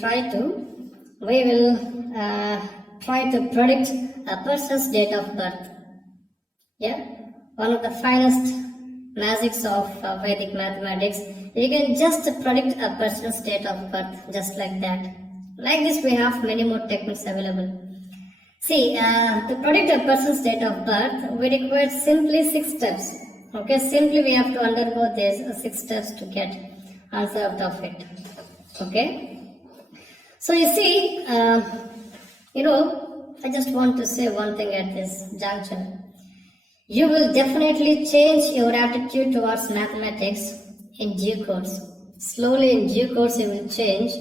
try to predict a person's date of birth. Yeah, one of the finest magics of Vedic mathematics. You can just predict a person's date of birth just like that. Like this, we have many more techniques available. See, to predict a person's date of birth, we require simply 6 steps. Okay, simply we have to undergo these 6 steps to get answer out of it. Okay. So you see, I just want to say one thing at this juncture. You will definitely change your attitude towards mathematics in due course. Slowly in due course you will change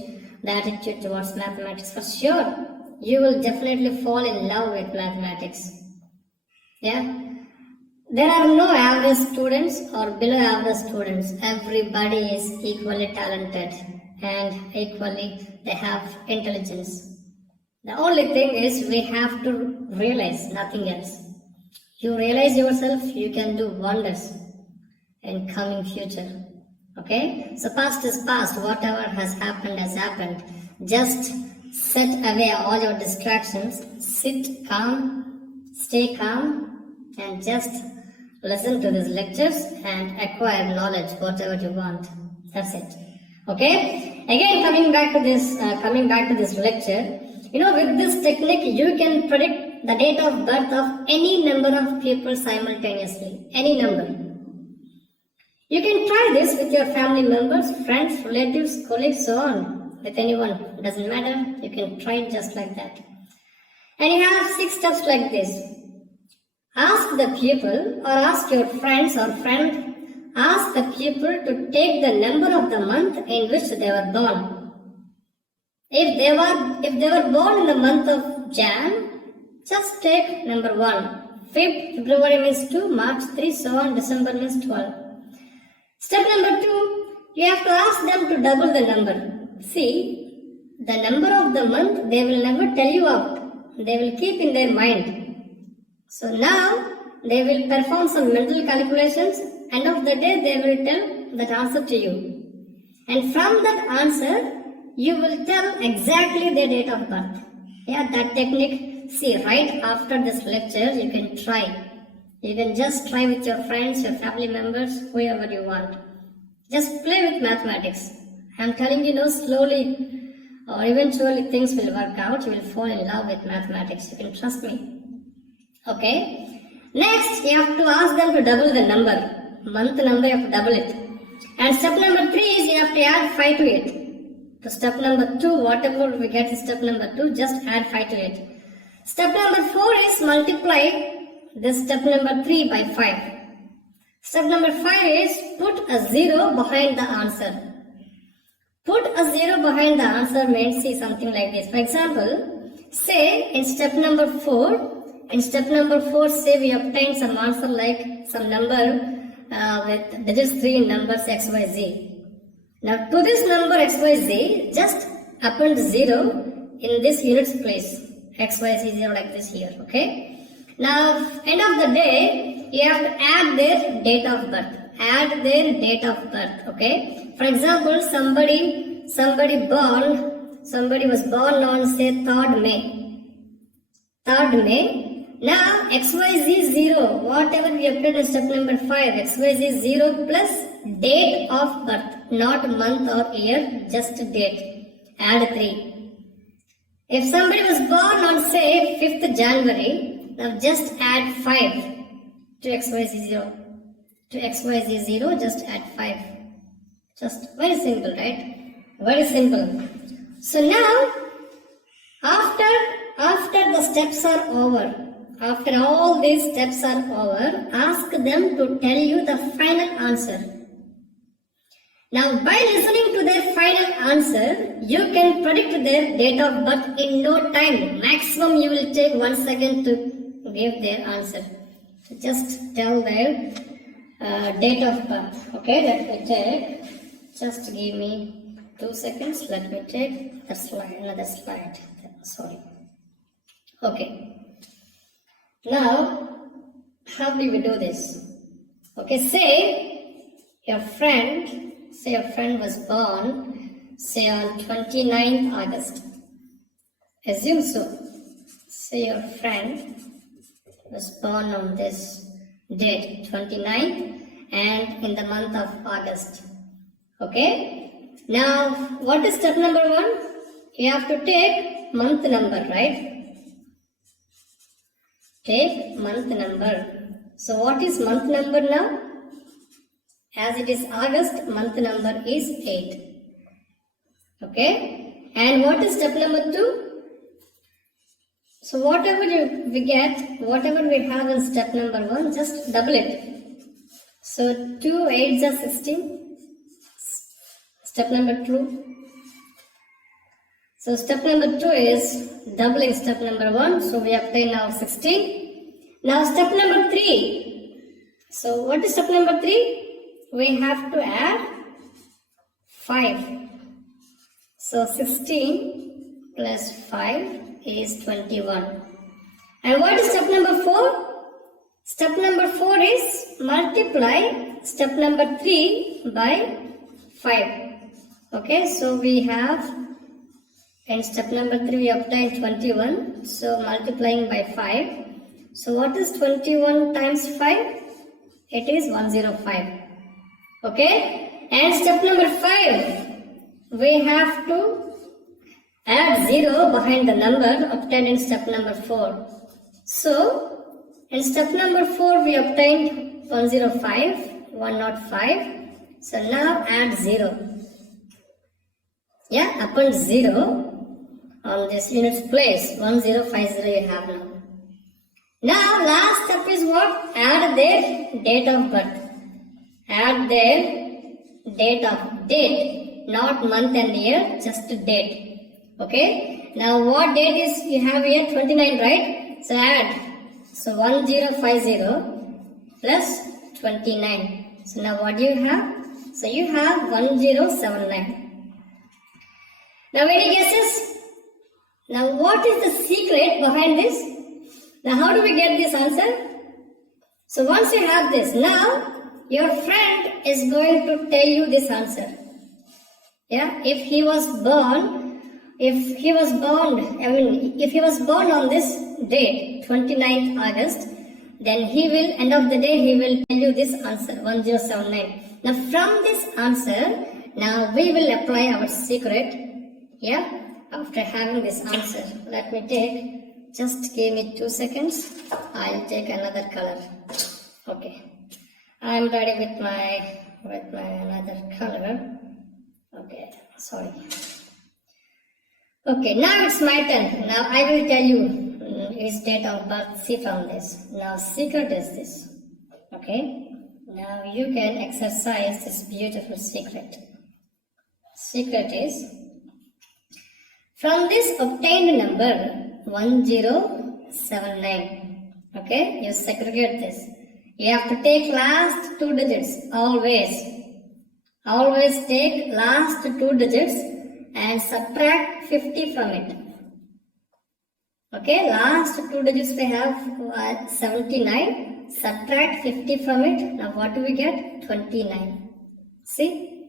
the attitude towards mathematics for sure. You will definitely fall in love with mathematics. Yeah. There are no average students or below average students. Everybody is equally talented and equally they have intelligence. The only thing is we have to realize nothing else. You realize yourself, you can do wonders in coming future. Okay? So past is past. Whatever has happened. Just set away all your distractions. Sit calm, stay calm, and just listen to these lectures and acquire knowledge, whatever you want. That's it. Okay? Again, coming back to this lecture, with this technique, you can predict the date of birth of any number of people simultaneously. Any number. You can try this with your family members, friends, relatives, colleagues, so on. With anyone. Doesn't matter. You can try it just like that. And you have 6 steps like this. Ask the people or ask your friends or friend, ask the people to take the number of the month in which they were born. If they were born in the month of Jan, just take number 1. February means 2, March 3, so on, December means 12. Step number 2, you have to ask them to double the number. See, the number of the month they will never tell you out. They will keep in their mind. So now they will perform some mental calculations. End of the day they will tell that answer to you. And from that answer, you will tell exactly the date of birth. Yeah, that technique, see, right after this lecture, you can try. You can just try with your friends, your family members, whoever you want. Just play with mathematics. I'm telling you, slowly or eventually things will work out. You will fall in love with mathematics. You can trust me. Okay. Next, you have to ask them to double the number. Month number, you have to double it. And step number 3 is you have to add 5 to it. To step number 2, whatever we get in step number 2, just add 5 to it. Step number 4 is multiply this step number 3 by 5. Step number 5 is put a 0 behind the answer. Put a 0 behind the answer means see something like this. For example, say in step number 4, say we obtain some answer like some number with digits 3 in numbers XYZ. Now to this number XYZ, just append 0 in this unit's place. XYZ 0 like this here, okay? Now, end of the day, you have to add their date of birth. Add their date of birth, okay? For example, somebody was born on say 3rd May. 3rd May. Now, XYZ 0, whatever we obtained in step number 5, XYZ 0 plus date of birth, not month or year, just date. Add 3. If somebody was born on say 5th January, now just add 5 to XYZ 0. To XYZ 0, just add 5. Just very simple, right? Very simple. So now, after the steps are over, after all these steps are over, ask them to tell you the final answer. Now, by listening to their final answer, you can predict their date of birth in no time. Maximum you will take 1 second to give their answer. So just tell their date of birth. Okay, let me take. Just give me 2 seconds. Let me take the slide, another slide. Sorry. Okay. Now, how do we do this? Okay, say your friend was born say on 29th August. Assume so. Say your friend was born on this date, 29th, and in the month of August. Okay? Now, what is step number 1? You have to take month number, right? Take month number. So, what is month number now? As it is August, month number is 8. Okay? And what is step number 2? So whatever we get, whatever we have in step number 1, just double it. So 2 8s are 16. Step number 2. So step number 2 is doubling step number 1. So we obtain now 16. Now step number 3. So what is step number 3? We have to add 5. So 16 plus 5 is 21. And what is step number 4? Step number 4 is multiply step number 3 by 5. Okay, so we have in step number 3 we obtain 21. So multiplying by 5. So what is 21 times 5? It is 105. Okay, and step number 5, we have to add 0 behind the number obtained in step number 4. So, in step number 4 we obtained 105, 105. So now add 0. Yeah, upon 0 on this unit's place, 1050 you have now. Now last step is what? Add their date of birth. Add their date, not month and year, just date. Okay, now what date is you have here? 29, right? So add. So 1050 plus 29. So now what do you have? So you have 1079. Now any guesses? Now what is the secret behind this? Now how do we get this answer? So once you have this, now your friend is going to tell you this answer. Yeah, if he was born on this date, 29th August, then end of the day, he will tell you this answer, 1079. Now from this answer, now we will apply our secret, yeah, after having this answer. Let me take, just give me 2 seconds, I'll take another color. Okay, I'm ready with my another color. Okay, sorry. Okay, now it's my turn. Now I will tell you his date of birth. See from this. Now secret is this. Okay. Now you can exercise this beautiful secret. Secret is from this obtained number 1079. Okay. You segregate this. You have to take last 2 digits. Always. Always take last 2 digits and subtract 50 from it. Okay, last 2 digits we have 79. Subtract 50 from it. Now what do we get? 29. See?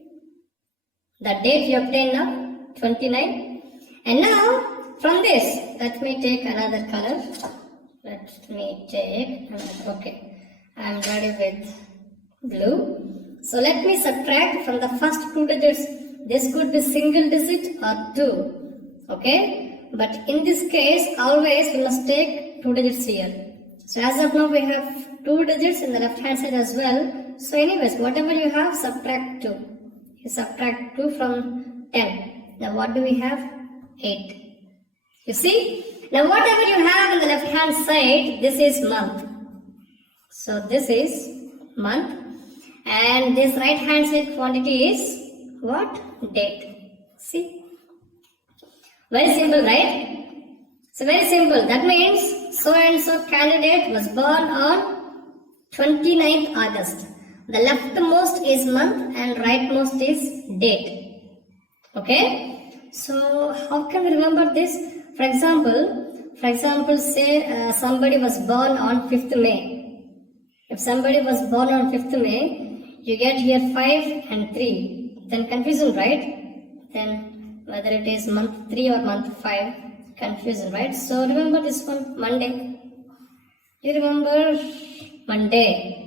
The date you obtain now, 29. And now from this, let me take another color. Let me take, okay, I am ready with blue. So let me subtract from the first 2 digits. This could be single digit or 2. Okay. But in this case, always we must take 2 digits here. So as of now, we have 2 digits in the left hand side as well. So anyways, whatever you have, subtract 2. You subtract 2 from 10. Now what do we have? 8. You see? Now whatever you have in the left hand side, this is month. So this is month. And this right hand side quantity is what? Date. See? Very simple, right? So very simple. That means so and so candidate was born on 29th August. The leftmost is month and rightmost is date. Okay? So how can we remember this? For example, say somebody was born on 5th May. If somebody was born on 5th May, you get here 5 and 3. Then confusion, right? then whether it is month 3 or month 5, confusion, right? So remember this one, Monday. You remember Monday.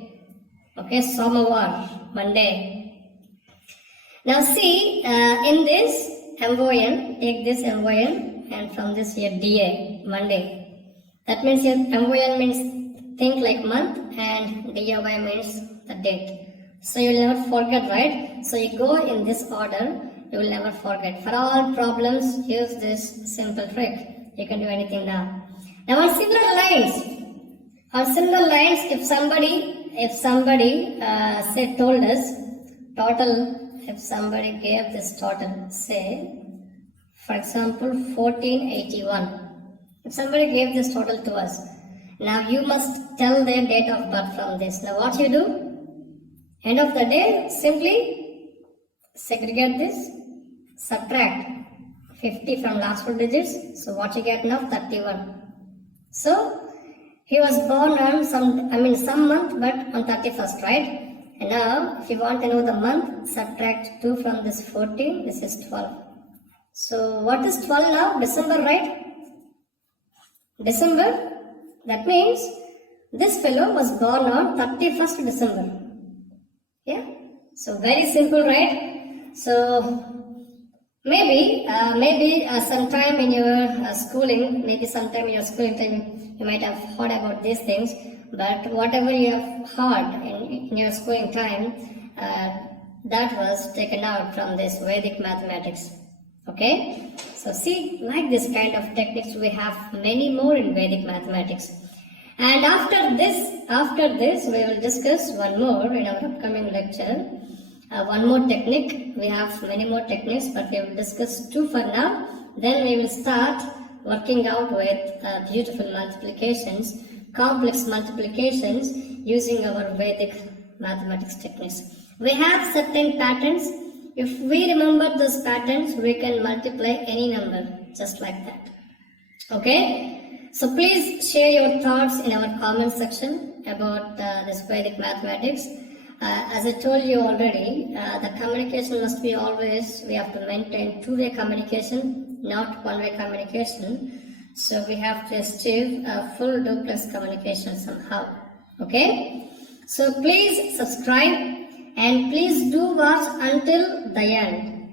Okay, Somawar, Monday. Now see, in this MON, take this MON and from this here DA, Monday. That means your MON means think like month and DOY means the date. So you will never forget, right? So you go in this order, you will never forget. For all problems, use this simple trick. You can do anything now. Now on similar lines, if somebody say told us total, if somebody gave this total, say for example 1481. If somebody gave this total to us, now you must tell their date of birth from this. Now what you do? End of the day, simply segregate this, subtract 50 from last 4 digits. So what you get now? 31. So he was born on some month, but on 31st, right? And now if you want to know the month, subtract 2 from this 14, this is 12. So what is 12 now? December, right? December. That means this fellow was born on 31st December. Yeah, so very simple, right? So maybe sometime in your schooling, time, you might have heard about these things, but whatever you have heard in your schooling time, that was taken out from this Vedic mathematics. Okay, so see, like this kind of techniques, we have many more in Vedic mathematics. And after this, we will discuss one more in our upcoming lecture. One more technique. We have many more techniques, but we will discuss 2 for now. Then we will start working out with beautiful multiplications, complex multiplications using our Vedic mathematics techniques. We have certain patterns. If we remember those patterns, we can multiply any number just like that. Okay? So please share your thoughts in our comment section about this Vedic mathematics. As I told you already, the communication must be always, we have to maintain 2-way communication, not 1-way communication. So we have to achieve a full duplex communication somehow. Okay? So please subscribe and please do watch until the end.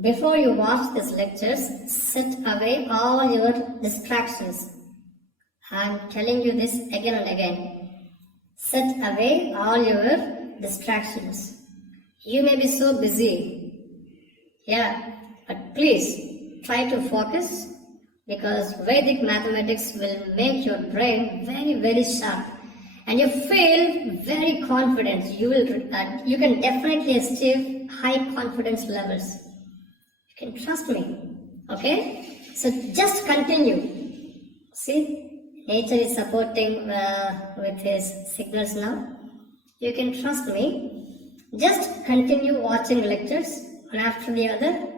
Before you watch these lectures, set away all your distractions. I am telling you this again and again. Set away all your distractions. You may be so busy. Yeah, but please try to focus, because Vedic mathematics will make your brain very, very sharp. And you feel very confident. You can definitely achieve high confidence levels. You can trust me. Okay? So just continue. See? Nature is supporting with his signals now. You can trust me. Just continue watching lectures one after the other.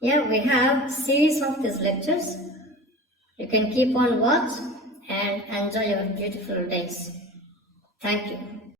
Yeah, we have series of these lectures. You can keep on watch and enjoy your beautiful days. Thank you.